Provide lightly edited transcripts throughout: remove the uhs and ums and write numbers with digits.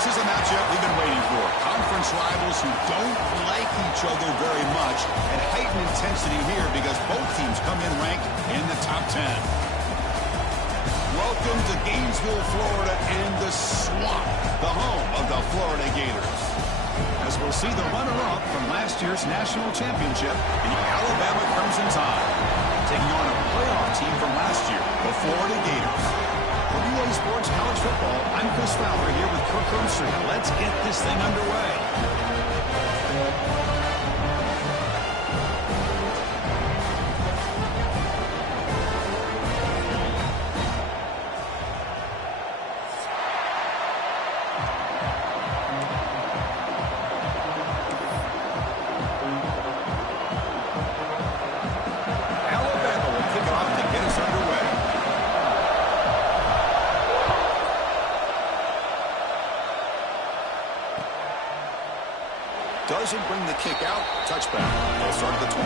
This is a matchup we've been waiting for. Conference rivals who don't like each other very much, and heightened intensity here because both teams come in ranked in the top 10. Welcome to Gainesville, Florida, and the Swamp, the home of the Florida Gators. As we'll see the runner-up from last year's national championship, the Alabama Crimson Tide, taking on a playoff team from last year, the Florida Gators. For UA Sports College Football, I'm Chris Fowler here with Kirk Herbstreit. Let's get this thing underway. Doesn't bring the kick out. Touchback. They'll start at the 25.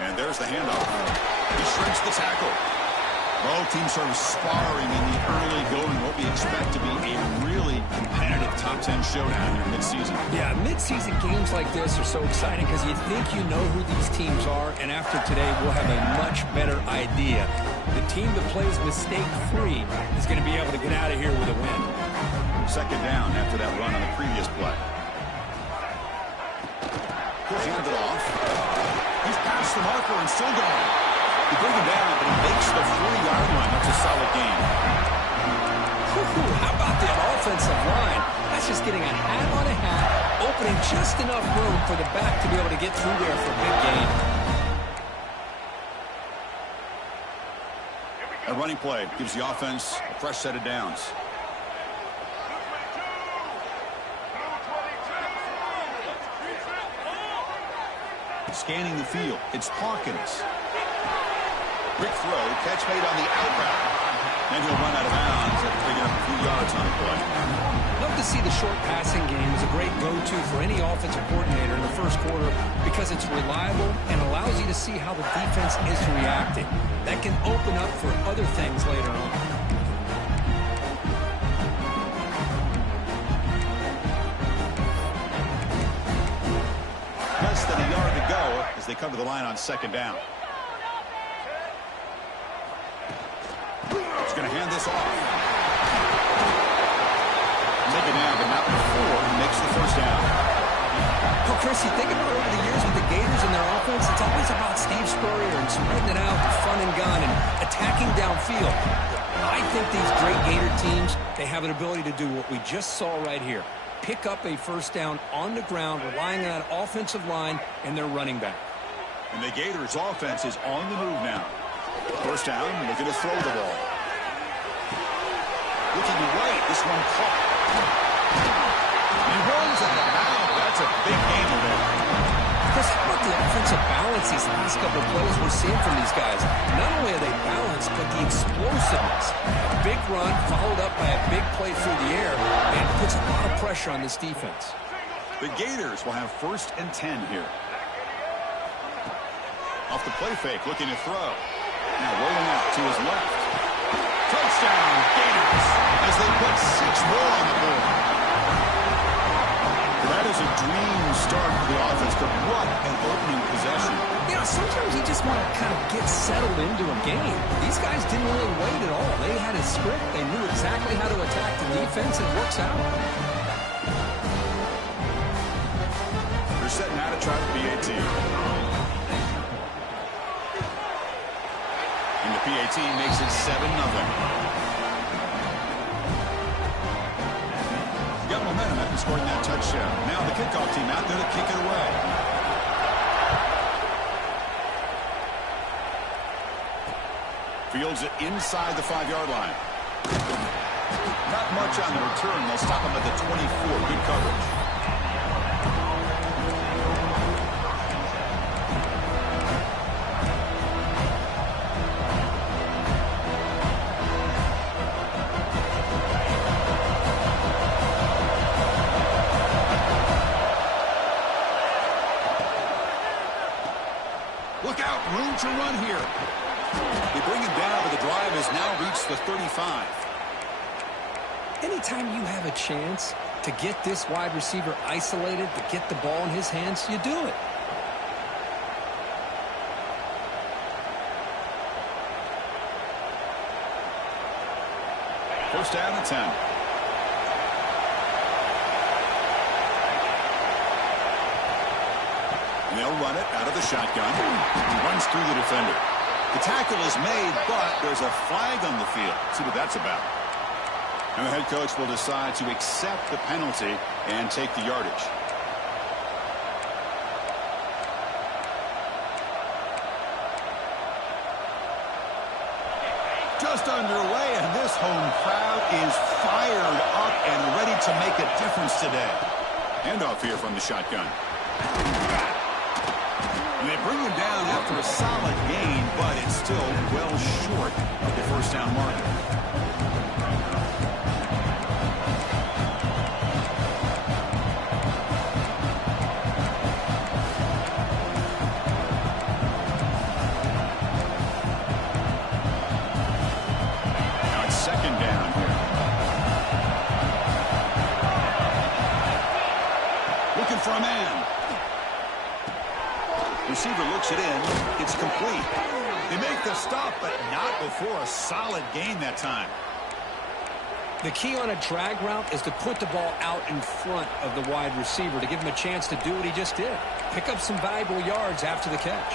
And there's the handoff. He shrinks the tackle. Both teams sort of sparring in the early going, what we expect to be a really competitive top 10 showdown here mid-season. Yeah, mid-season games like this are so exciting because you think you know who these teams are, and after today we'll have a much better idea. The team that plays mistake-free is going to be able to get out of here with a win. Second down after that run on the previous play. He'll hand it off. He's past the marker and still going. He bring him down, but he makes the 40-yard line. That's a solid gain. How about that offensive line? That's just getting a hat on a hat, opening just enough room for the back to be able to get through there for a big gain. A running play gives the offense a fresh set of downs. Scanning the field, it's Hawkins. Quick throw, catch made on the out route. And he'll run out of bounds after picking up a few yards on the play. Love to see the short passing game as a great go-to for any offensive coordinator in the first quarter because it's reliable and allows you to see how the defense is reacting. That can open up for other things later on. Less than a yard to go as they come to the line on second down. Going to hand this off. Take it down, but not before he makes the first down. Well, Chris, you think about over the years with the Gators and their offense, it's always about Steve Spurrier and spreading it out and fun and gun and attacking downfield. I think these great Gator teams, they have an ability to do what we just saw right here. Pick up a first down on the ground, relying on that offensive line and their running back. And the Gators' offense is on the move now. First down, looking to throw the ball. Looking right, this one caught. He runs at the mouth. That's a big gain there. Chris, how about the offensive balance these last couple of plays we're seeing from these guys? Not only are they balanced, but the explosiveness. A big run followed up by a big play through the air, and puts a lot of pressure on this defense. The Gators will have 1st and 10 here. Off the play fake, looking to throw. Now rolling out to his left. Touchdown, Gators, as they put 6 more on the board. That is a dream start for the offense, but what an opening possession. Yeah, sometimes you just want to kind of get settled into a game. These guys didn't really wait at all. They had a script. They knew exactly how to attack the defense, and it works out. They're setting out to try the PAT. And the PAT makes it 7-0. Got momentum after scoring that touchdown. Now the kickoff team out there to kick it away. Fields it inside the 5-yard line. Not much on the return. They'll stop him at the 24. Good coverage. Look out, room to run here. They bring him down, but the drive has now reached the 35. Anytime you have a chance to get this wide receiver isolated, to get the ball in his hands, you do it. First down and 10. And they'll run it out of the shotgun. He runs through the defender. The tackle is made, but there's a flag on the field. See what that's about. And the head coach will decide to accept the penalty and take the yardage. Just underway, and this home crowd is fired up and ready to make a difference today. Handoff here from the shotgun. And they bring him down after a solid gain, but it's still well short of the first down marker. For a man. Receiver looks it in. It's complete. They make the stop, but not before a solid gain that time. The key on a drag route is to put the ball out in front of the wide receiver to give him a chance to do what he just did. Pick up some valuable yards after the catch.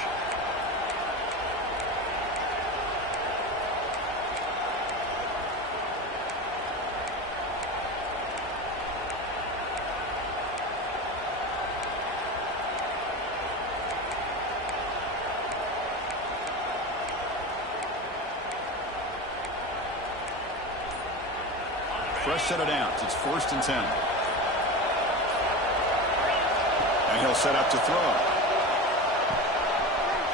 Fresh set of downs. It's 1st and 10. And he'll set up to throw.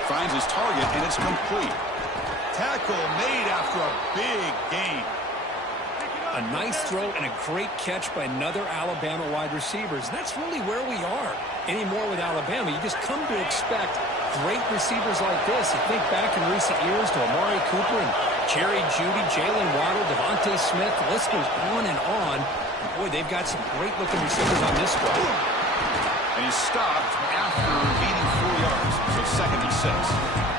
Finds his target, and it's complete. Tackle made after a big gain. A nice throw and a great catch by another Alabama wide receiver. That's really where we are anymore with Alabama. You just come to expect great receivers like this. You think back in recent years to Amari Cooper and Jerry Jeudy, Jalen Waddle, Devontae Smith. The list goes on and on. And boy, they've got some great-looking receivers on this squad. And he's stopped after gaining 4 yards. So 2nd and 6.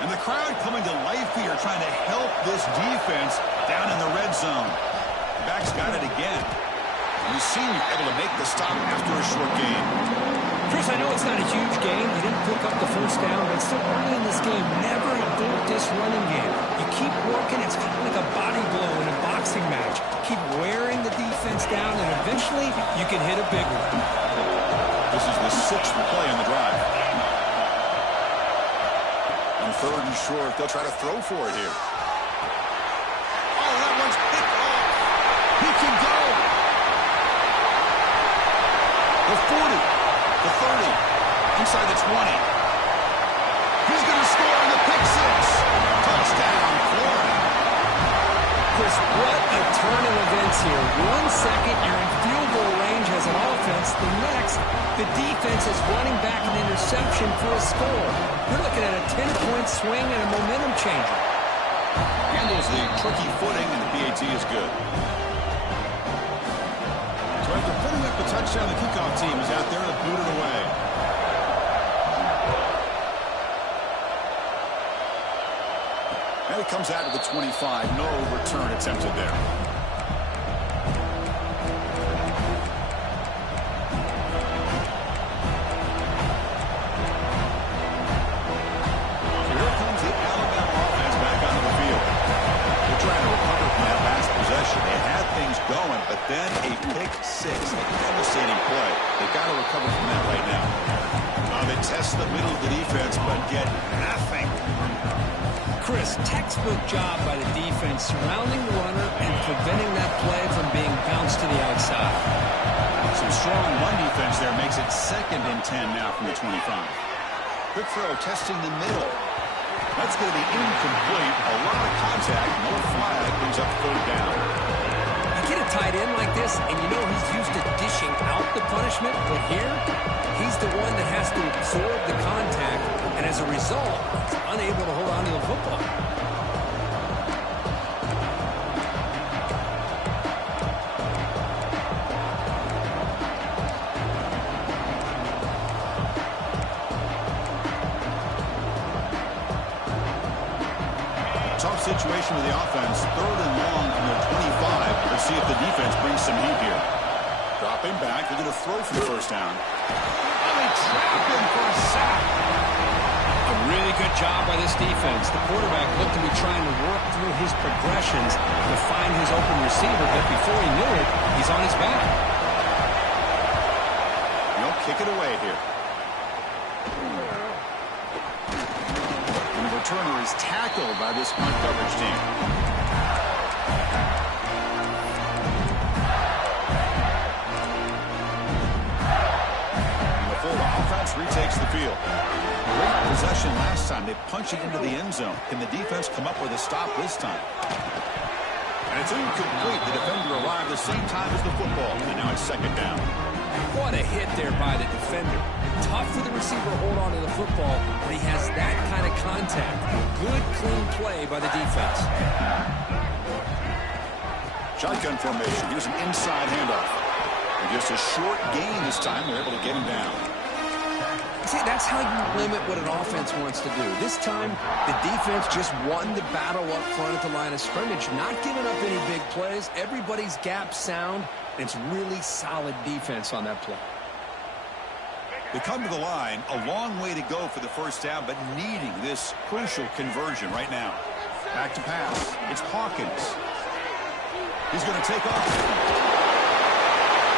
And the crowd coming to life here, trying to help this defense down in the red zone. The back's got it again. And the senior able to make the stop after a short gain. Chris, I know it's not a huge game. You didn't pick up the first down, but still early in this game, never abort this running game. You keep working. It's kind of like a body blow in a boxing match. Keep wearing the defense down, and eventually you can hit a big one. This is the 6th play on the drive. On 3rd and short, they'll try to throw for it here. Oh, that one's picked off. He can go. The 40, the 30, inside the 20. He's going to score on the pick 6. Touchdown, Florida. Chris, what a turn of events here. 1 second, you're in field goal range as an offense. The next, the defense is running back an interception for a score. You're looking at a 10-point swing and a momentum changer. Handles the tricky footing, and the PAT is good. So after putting up the touchdown, the kickoff team is out there to boot it away. And it comes out to the 25. No return attempted there. Here comes the Alabama offense back onto the field. They're trying to recover from that last possession. They had things going, but then a pick 6, a devastating play. They've got to recover from that right now. They test the middle of the defense, but get nothing. Chris, textbook job by the defense surrounding the runner and preventing that play from being bounced to the outside. Some strong run defense there makes it 2nd and 10 now from the 25. Quick throw, testing the middle. That's going to be incomplete. A lot of contact, no flag, brings up 3rd down. You get a tight end like this, and you know he's used to dishing out the punishment, but here, he's the one that has to absorb the contact, and as a result, he's unable to hold on to the football. Tough situation with the offense. 3rd and long from their 25. Let's see if the defense brings some heat here. Dropping back. They're going to throw for the 1st down. Oh, they trap him for a sack. A really good job by this defense. The quarterback looked to be trying to work through his progressions to find his open receiver, but before he knew it, he's on his back. They'll kick it away here. And the returner is tackled by this punt coverage team. And the Florida offense retakes the field. Great possession last time. They punch it into the end zone. Can the defense come up with a stop this time? And it's incomplete. The defender arrived the same time as the football. And now it's 2nd down. What a hit there by the defender. Tough for the receiver to hold on to the football, but he has that kind of contact. Good, clean play by the defense. Shotgun formation. Here's an inside handoff. And just a short gain this time. They're able to get him down. See, that's how you limit what an offense wants to do. This time, the defense just won the battle up front at the line of scrimmage, not giving up any big plays. Everybody's gap sound. It's really solid defense on that play. They come to the line, a long way to go for the 1st down, but needing this crucial conversion right now. Back to pass. It's Hawkins. He's going to take off.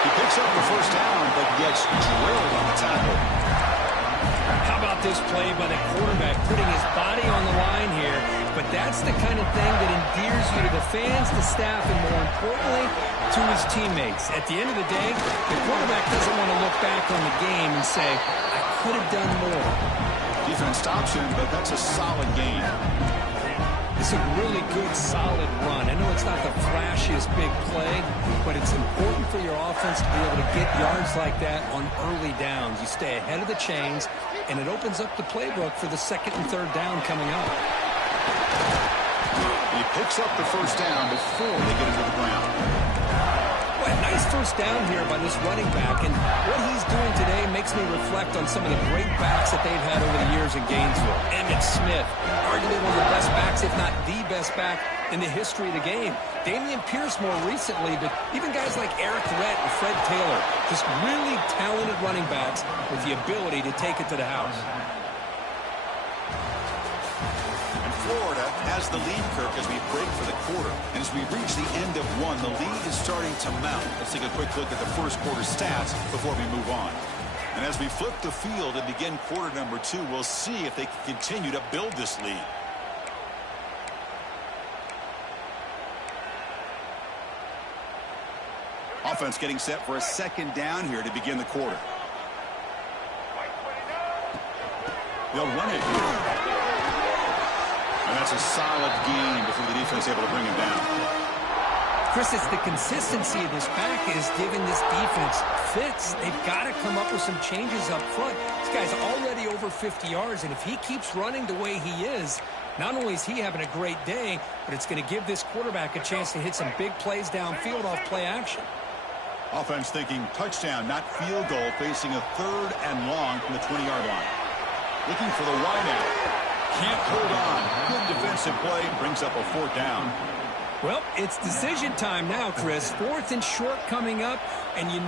He picks up the 1st down, but gets drilled on the tackle. How about this play by the quarterback, putting his body on the line here? But that's the kind of thing that endears you to the fans, the staff, and more importantly, to his teammates. At the end of the day, the quarterback doesn't want to look back on the game and say, I could have done more. Defense stops him, but that's a solid gain. It's a really good, solid run. I know it's not the flashiest big play, but it's important for your offense to be able to get yards like that on early downs. You stay ahead of the chains, and it opens up the playbook for the 2nd and 3rd down coming up. He picks up the 1st down before they get into the ground. Boy, a nice 1st down here by this running back, and what he's doing today makes me reflect on some of the great backs that they've had over the years in Gainesville. Emmitt Smith, arguably one of the best backs, if not the best back in the history of the game. Dameon Pierce more recently, but even guys like Eric Rhett and Fred Taylor, just really talented running backs with the ability to take it to the house. Florida has the lead, Kirk, as we break for the quarter. And as we reach the end of one, the lead is starting to mount. Let's take a quick look at the 1st quarter stats before we move on. And as we flip the field and begin quarter number 2, we'll see if they can continue to build this lead. Offense getting set for a 2nd down here to begin the quarter. They'll run it here. And that's a solid gain before the defense is able to bring him down. Chris, it's the consistency of this back is giving this defense fits. They've got to come up with some changes up front. This guy's already over 50 yards, and if he keeps running the way he is, not only is he having a great day, but it's going to give this quarterback a chance to hit some big plays downfield off play action. Offense thinking touchdown, not field goal, facing a 3rd and long from the 20-yard line. Looking for the wideout. Can't hold on. Good defensive play. Brings up a 4th down. Well, it's decision time now, Chris. 4th and short coming up, and you